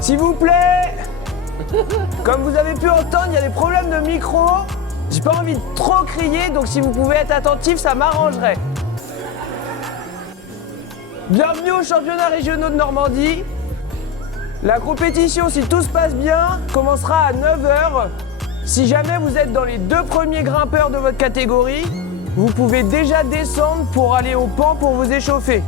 S'il vous plaît. Comme vous avez pu entendre, il y a des problèmes de micro. J'ai pas envie de trop crier, donc si vous pouvez être attentif, ça m'arrangerait. Bienvenue aux championnats régionaux de Normandie. La compétition, si tout se passe bien, commencera à 9h. Si jamais vous êtes dans les 2 premiers grimpeurs de votre catégorie, vous pouvez déjà descendre pour aller au pan pour vous échauffer.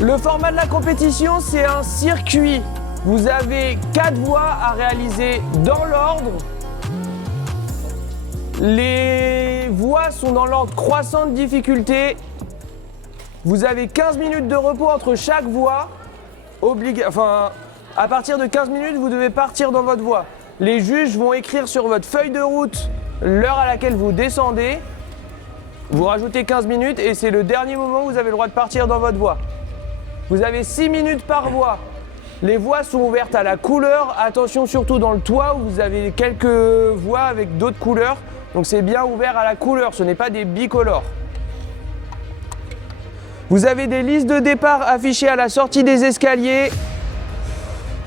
Le format de la compétition, c'est un circuit. Vous avez 4 voies à réaliser dans l'ordre. Les voies sont dans l'ordre croissant de difficulté. Vous avez 15 minutes de repos entre chaque voie. À partir de 15 minutes, vous devez partir dans votre voie. Les juges vont écrire sur votre feuille de route l'heure à laquelle vous descendez. Vous rajoutez 15 minutes et c'est le dernier moment où vous avez le droit de partir dans votre voie. Vous avez 6 minutes par voie. Les voies sont ouvertes à la couleur. Attention surtout dans le toit où vous avez quelques voies avec d'autres couleurs. Donc c'est bien ouvert à la couleur, ce n'est pas des bicolores. Vous avez des listes de départ affichées à la sortie des escaliers.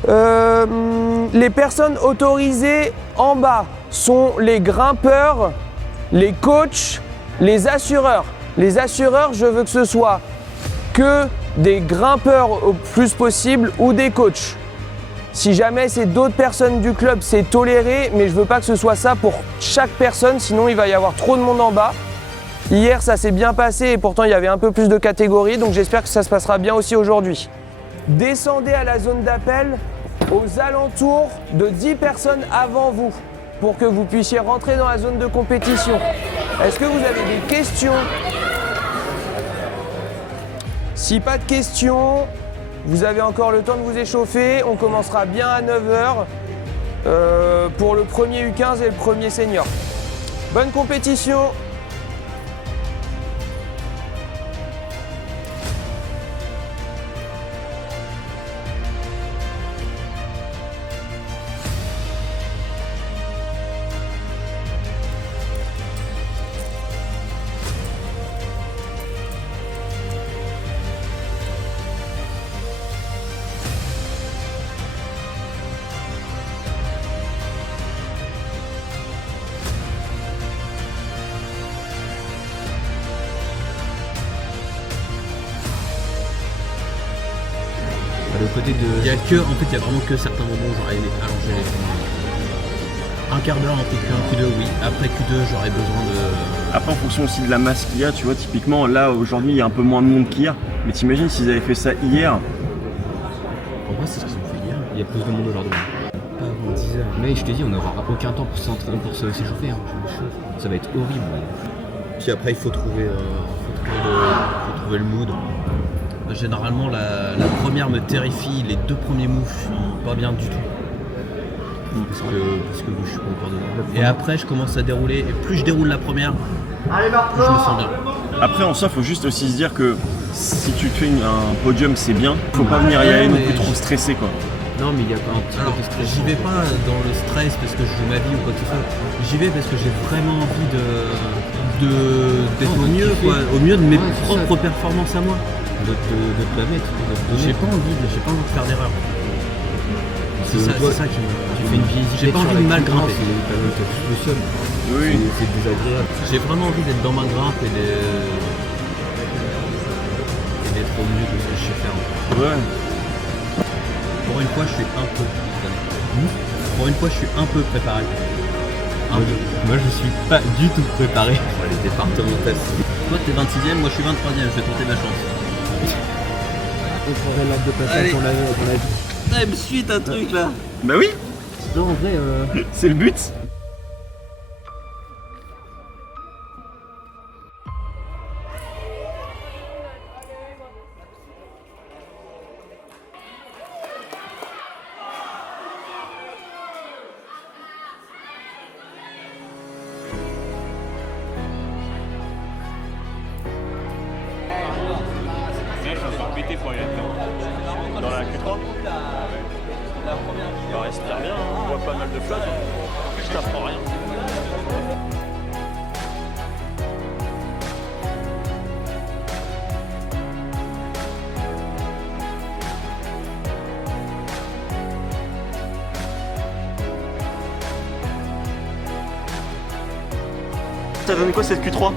Les personnes autorisées en bas sont les grimpeurs, les coachs, les assureurs. Les assureurs, je veux que ce soit que des grimpeurs au plus possible ou des coachs. Si jamais c'est d'autres personnes du club, c'est toléré, mais je veux pas que ce soit ça pour chaque personne, sinon il va y avoir trop de monde en bas. Hier, ça s'est bien passé et pourtant il y avait un peu plus de catégories, donc j'espère que ça se passera bien aussi aujourd'hui. Descendez à la zone d'appel aux alentours de 10 personnes avant vous pour que vous puissiez rentrer dans la zone de compétition. Est-ce que vous avez des questions? Si pas de questions, vous avez encore le temps de vous échauffer. On commencera bien à 9h pour le premier U15 et le premier senior. Bonne compétition! Le côté de. Il y a vraiment que certains moments où j'aurais aimé allonger les points. Un quart d'heure en Q1, Q2, oui. Après Q2, j'aurais besoin de. Après, en fonction aussi de la masse qu'il y a, tu vois, typiquement, là, aujourd'hui, il y a un peu moins de monde qu'hier. Mais t'imagines s'ils avaient fait ça hier? Pour moi, c'est ce qu'ils ont fait hier. Il y a plus de monde aujourd'hui. Pas avant 10h. Mais je te dis, on n'aura aucun temps pour s'échauffer. Hein. Ça va être horrible. Puis après, il faut trouver le mood. Généralement, la première me terrifie, les 2 premiers moves, je suis pas bien du tout. Parce que je suis pas encore dedans. Et après, je commence à dérouler, et plus je déroule la première, plus je me sens bien. Après, en soi, faut juste aussi se dire que si tu te fais un podium, c'est bien. Faut pas venir y aller non plus trop stressé, quoi. Non, mais il y a pas un petit peu de stress. J'y vais pas dans le stress parce que je joue ma vie ou quoi que ce soit. J'y vais parce que j'ai vraiment envie d'être au mieux, quoi. Au mieux de mes propres performances à moi. De te la mettre. J'ai pas envie de faire d'erreur. C'est ça qui me fait une vie. J'ai pas envie de mal grimper. Oui. C'est désagréable. J'ai vraiment envie d'être dans ma grimpe et d'être au mieux de ce que je sais faire. Ouais. Pour une fois, je suis un peu. Pour une fois, je suis un peu préparé. Moi, je suis pas du tout préparé. Les départementales. Toi, t'es 26ème, moi, je suis 23ème. Je vais tenter ma chance. On prendrait l'acte de passage qu'on l'a dit. Ah, me suit un truc là. Bah oui, Non, en vrai, c'est le but. Dans la Q3 bah, respire bien, on voit pas mal de flotte. Je t'apprends rien. t'as donné quoi cette Q3?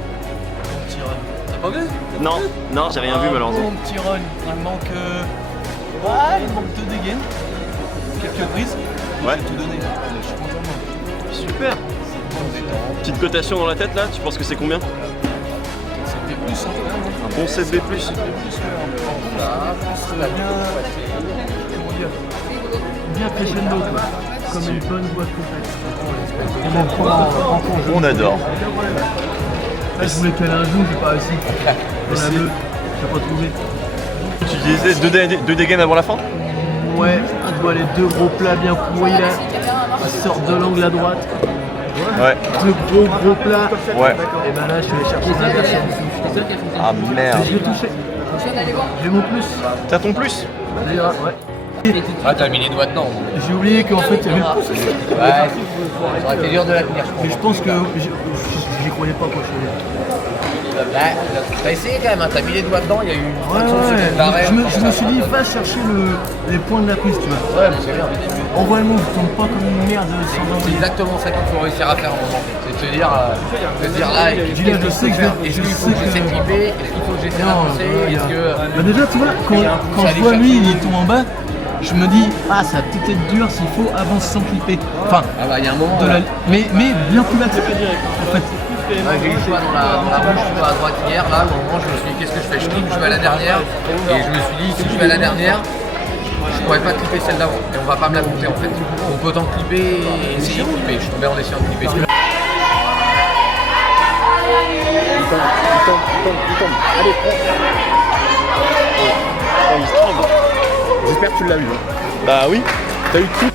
T'as pas vu? Non, non, j'ai rien vu malheureusement. Mon petit run, il manque 2 dégaines, quelques prises. Ouais. J'ai tout donné. Je suis content de moi. Super. Petite cotation dans la tête là, tu penses que c'est combien? C'est B+, Un bon 7B+. Bien crescendo, quoi. Comme une bonne boîte complète. On adore. Là, je voulais caler un jour, j'ai pas réussi. On a deux, j'ai pas trouvé. Tu disais 2 dégaines avant la fin? Ouais, je vois les 2 gros plats bien pourris là. Ils sortent de l'angle à droite. Ouais. 2 gros plats. Ouais. Et ben là, je suis allé chercher la personne. Ah merde. Je l'ai touché. J'ai mon plus. T'as ton plus? D'ailleurs, ouais. Ah, t'as mis les doigts dedans. J'ai oublié qu'en fait, il y avait le plus. Ouais, ça aurait été dur de la tenir, je Mais pense. je pense que j'y croyais pas quand je suis allé. T'as essayé quand même, hein, t'as mis les doigts dedans, il y a eu une Ouais, fraction de ouais, seconde d'arrêt. je me suis dit, va chercher les points de la piste, tu vois. Ouais, mais c'est bien. Envoie-le, je tombe pas comme une merde sans C'est envie. exactement ça qu'il faut réussir à faire à un moment. C'est de te dire là, Dis là, je sais que est-ce qu'il faut que j'essaie de clipper, est-ce qu'il faut que j'essaie d'avancer, est-ce que. Bah déjà, tu vois, quand je vois lui, il tombe en bas, je me dis, ah, ça va peut-être être dur s'il faut avancer sans clipper. Enfin, Ah bah, il y a un moment. mais bien plus là, en fait. J'ai eu le choix dans la bouche, tu vas à droite hier, là, au moment je me suis dit qu'est-ce que je fais, je clip, je vais à la dernière, et je me suis dit si je vais à la dernière, je pourrais pas clipper celle d'avant, et on va pas me la compter en fait. Donc autant clipper et essayer de clipper, je tombais en essayant de clipper. J'espère que tu l'as eu. Bah oui. T'as eu tout.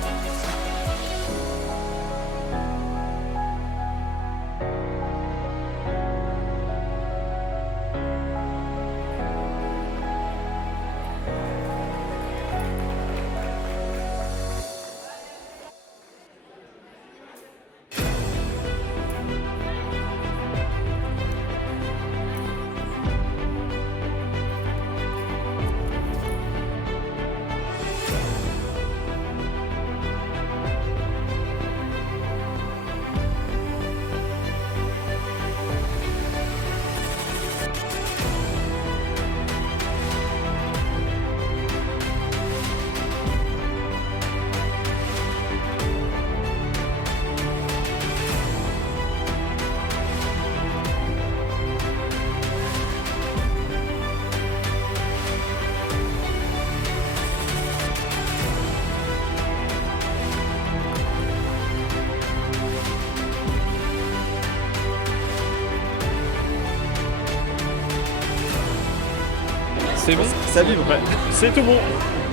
C'est bon. Ça vibre. C'est tout bon.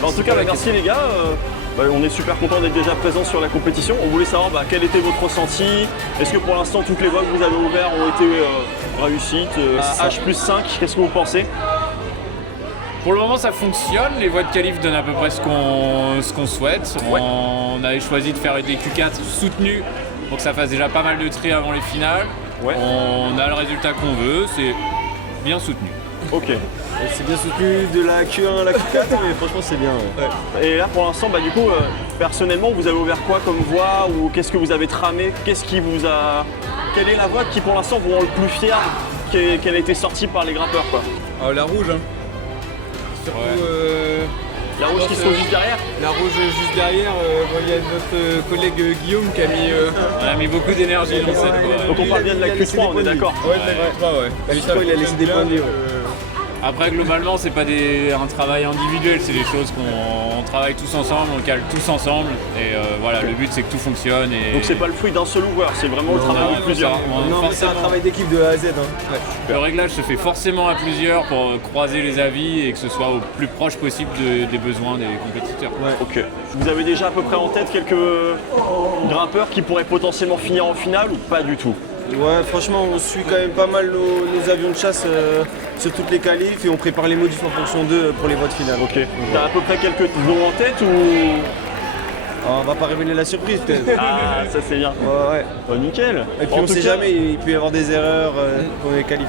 En tout cas, merci les gars. On est super content d'être déjà présents sur la compétition. On voulait savoir quel était votre ressenti. Est-ce que pour l'instant toutes les voies que vous avez ouvertes ont été réussites H+5, qu'est-ce que vous pensez? Pour le moment, ça fonctionne. Les voies de qualif donnent à peu près ce qu'on souhaite. Ouais. On avait choisi de faire des Q4 soutenus pour que ça fasse déjà pas mal de tri avant les finales. Ouais. On a le résultat qu'on veut. C'est bien soutenu. Ok. C'est bien soutenu de la Q1 à la Q4, mais franchement c'est bien. Ouais. Et là pour l'instant, du coup, personnellement, vous avez ouvert quoi comme voie ou qu'est-ce que vous avez tramé? Qu'est-ce qui vous a... Quelle est la voie qui pour l'instant vous rend le plus fier qu'elle a été sortie par les grimpeurs quoi? La rouge, hein. Surtout La rouge qui se trouve juste derrière? la rouge juste derrière, il y a notre collègue Guillaume qui a mis. On a mis beaucoup d'énergie dans cette voie. Donc on parle bien de la Q3, on est d'accord? Ouais. Il a laissé des points de vie. Après, globalement, c'est pas un travail individuel, c'est des choses qu'on travaille tous ensemble, on cale tous ensemble. Et voilà, le but c'est que tout fonctionne. Et... Donc c'est pas le fruit d'un seul ouvreur, c'est vraiment le travail de plusieurs. Non, mais c'est un travail d'équipe de A à Z. Hein. Le réglage se fait forcément à plusieurs pour croiser les avis et que ce soit au plus proche possible des besoins des compétiteurs. Ok. Vous avez déjà à peu près en tête quelques grimpeurs qui pourraient potentiellement finir en finale ou pas du tout? Ouais, franchement, on suit quand même pas mal nos avions de chasse sur toutes les qualifs et on prépare les modifs en fonction d'eux pour les votes finales. Ok. T'as à peu près quelques noms en tête ou... On va pas révéler la surprise peut-être. Ah, ça c'est bien. Ouais. Nickel. Et puis En on tout sait cas- jamais, il peut y avoir des erreurs pour les qualifs.